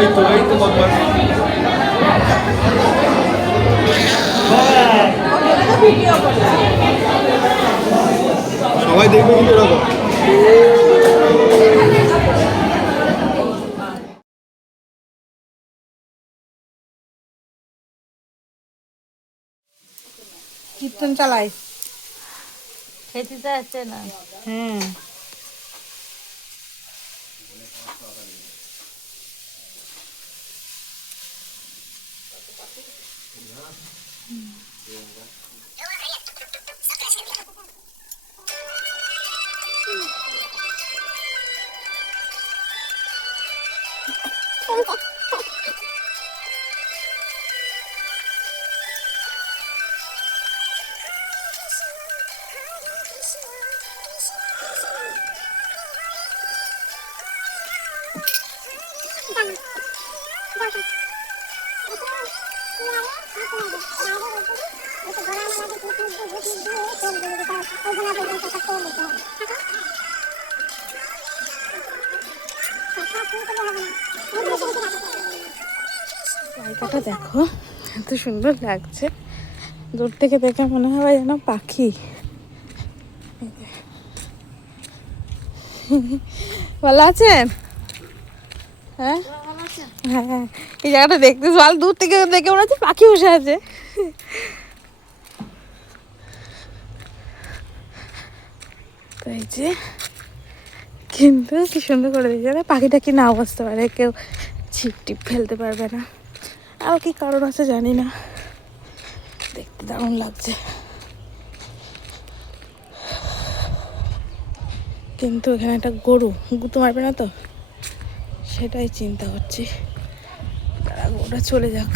এই তো বাবা। সবাই দেখবে কিন্তু এরকম। কীর্তন চালাই খেতে তো আসছে না। হ্যাঁ জায়গাটা দেখো এত সুন্দর লাগছে, দূর থেকে দেখে মনে হয় যেন পাখি। ভালো আছেন? হ্যাঁ হ্যাঁ, এই জায়গাটা দেখতে ভালো, দূর থেকে দেখে মনে হচ্ছে পাখি বসে আছে। তো এই যে কিন্তু কি সুন্দর করে দিয়েছে, পাখিটা কি নাও বসতে পারে, কেউ ছিপ টিপ ফেলতে পারবে না, আর কি কারণ আছে জানি না, দেখতে দারুণ লাগছে। কিন্তু এখানে একটা গরু গুঁতো মারবে না তো, সেটাই চিন্তা করছি। তারা গরুটা চলে যাক,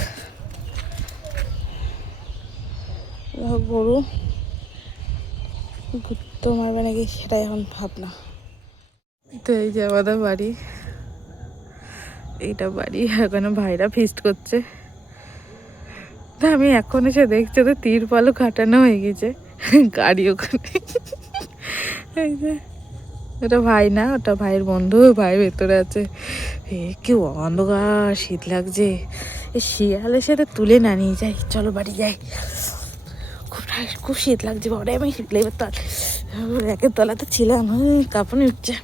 গরু গুঁতো মারবে নাকি সেটাই এখন ভাবনা। তো এই যে আমাদের বাড়ি, এইটা বাড়ি, এখানে ভাইরা ফিস্ট করছে। তা আমি এখন এসে দেখছি তো তিরপালও কাটানো হয়ে গেছে, গাড়ি ওখানে। এই যে ওটা ভাই না, ওটা ভাইয়ের বন্ধু, ভাই ভেতরে আছে। কি অন্ধকার, শীত লাগছে। এই শিয়ালের সাথে তুলে না নিয়ে যাই, চলো বাড়ি যাই। খুব শীত লাগছে, বাবারে আমি শীত লাগবে তো, একের তলাতে ছিলাম, কাঁপুনি উঠছে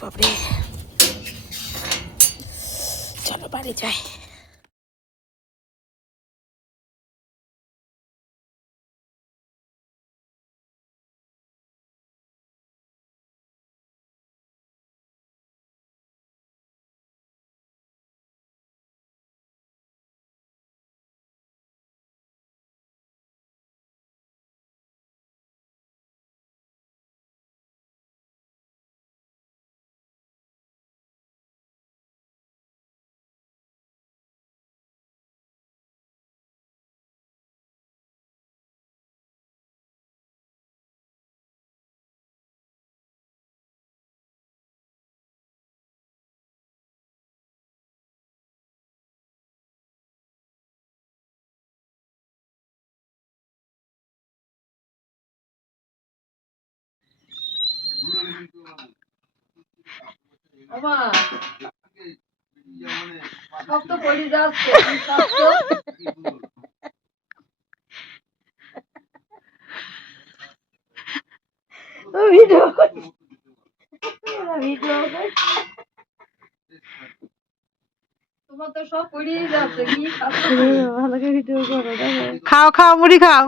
বাপরে। চলো বাড়ি যাই। সব তো পড়ে যাচ্ছে। তোমার তো সব পড়েই যাচ্ছে, কি খাও খাও, মুড়ি খাও।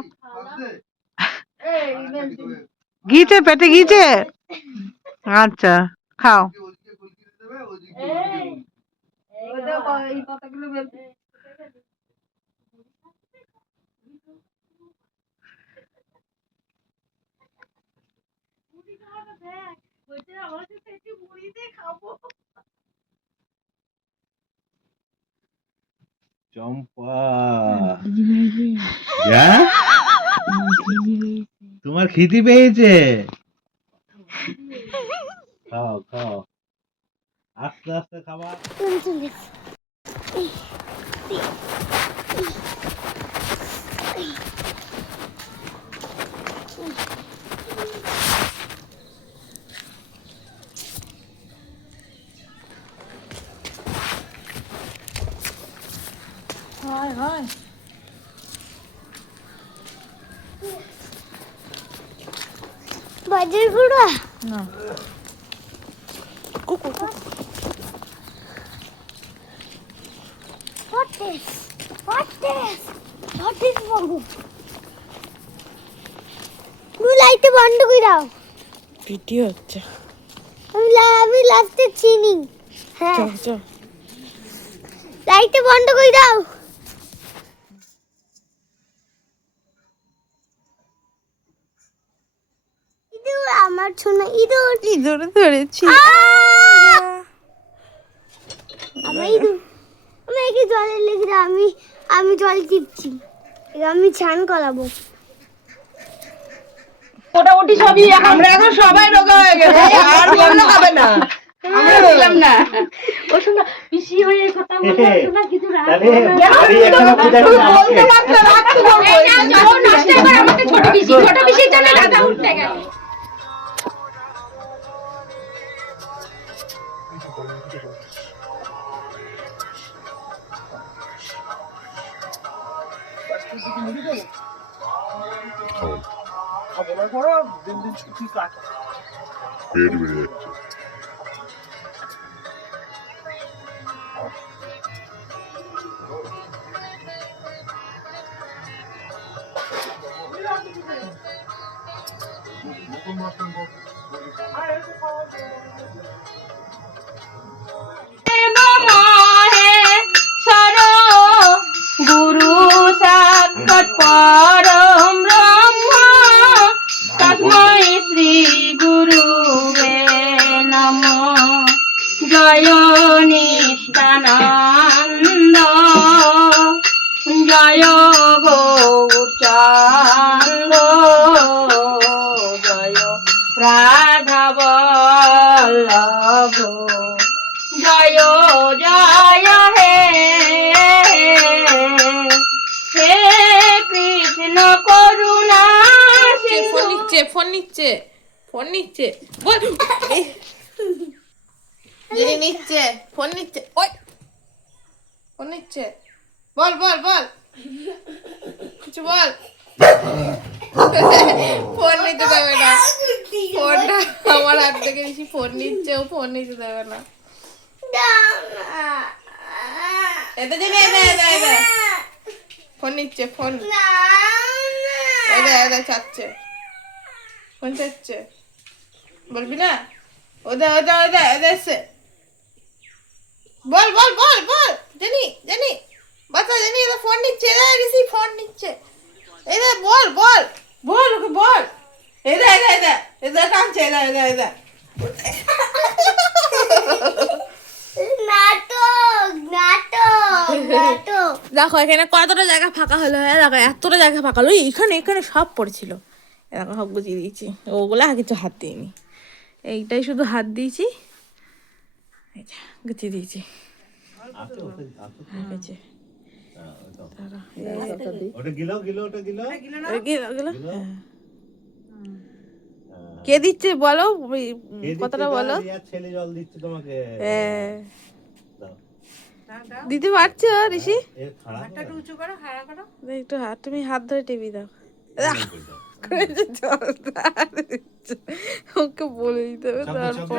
গিয়েছে পেটে, গিয়েছে। আচ্ছা খাও। এই পাতাগুলো বের চম্পা, হ্যাঁ তোমার খিদি পেয়েছে? খাও খাও, আস্তে আস্তে খাবা। হয় হয় বাজার গুড়া না কুকু হটেস বাবু তুমি লাইটটা বন্ধ করে দাও ভিডিও হচ্ছে আমি লাস্টে চিনি হ্যাঁ চল চল লাইটটা বন্ধ করে দাও ইঁদুর আমার সোনা ইঁদুর ইঁদুরে ধরেছি আমার ইঁদুর আমি একে জলে লেগে দাও আমি জল টিপছি এবার আমি স্নান করাবো মোটামুটি সবই আমরা এখন সবাই রোগা হয়ে গেছে আর কোনো হবে না আমরা বললাম না ও শোনা পিসি হয়ে কথা বলতে শোনা কিছু তাহলে বাড়ি এখানে পূজা করে বলতে মাত্র রাখতে বলবো এই না যখন নাচতে এবার আমাদের ছোট পিসির জন্য রাধা উঠতে গেল পেট বেড়ে যাচ্ছে গুরু সাক্ষাৎ পরম ব্রহ্ম তস্मै শ্রী গুরুবে নমঃ জয় নিত্যানন্দ জয় গৌরচন্দ জয় রাধা বল্লভ জয় জয় হে হে কৃষ্ণ করুণা ফোন নিচ্ছে বল যিনি নিচ্ছে ফোন নিচ্ছে ওই ফোন নিচ্ছে বল কিছু বল ফোন নিতে দেবে না ফোনটা আমার হাত থেকে বেশি ফোন নিচ্ছে ও ফোন নিতে দেবে না এতে যিনি এদে ফোন নিচ্ছে ফোন এদে চাচ্ছে ফোন চাচ্ছে বলবি না ওদা এসে বল জানি বাচ্চা জানি এটা ফোন নিচ্ছে ঋষি ফোন নিচ্ছে এদা বল ওকে বল এদা কাঁদছে এদা দেখো এখানে কতটা জায়গা ফাঁকা হলো হ্যাঁ দেখো এতটা জায়গা ফাঁকা হলো এখানে সব পড়েছিল দেখো সব গুছিয়ে দিয়েছি ওগুলো আর কিছু হাত দিইনি এইটাই শুধু হাত দিয়েছি গুছিয়ে দিয়েছি কে দিচ্ছে বলো কথাটা বলো ছেলে জল দিচ্ছে তোমাকে দিতে পারছো ঋষি খারাপ একটু হাত তুমি হাত ধরে টিভি দাও ওকে বলে দিতে হবে তারপর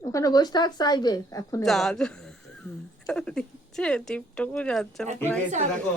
ওখানে বসে থাক চাইবে এখন দিচ্ছে টিপটকু যাচ্ছে না রাখো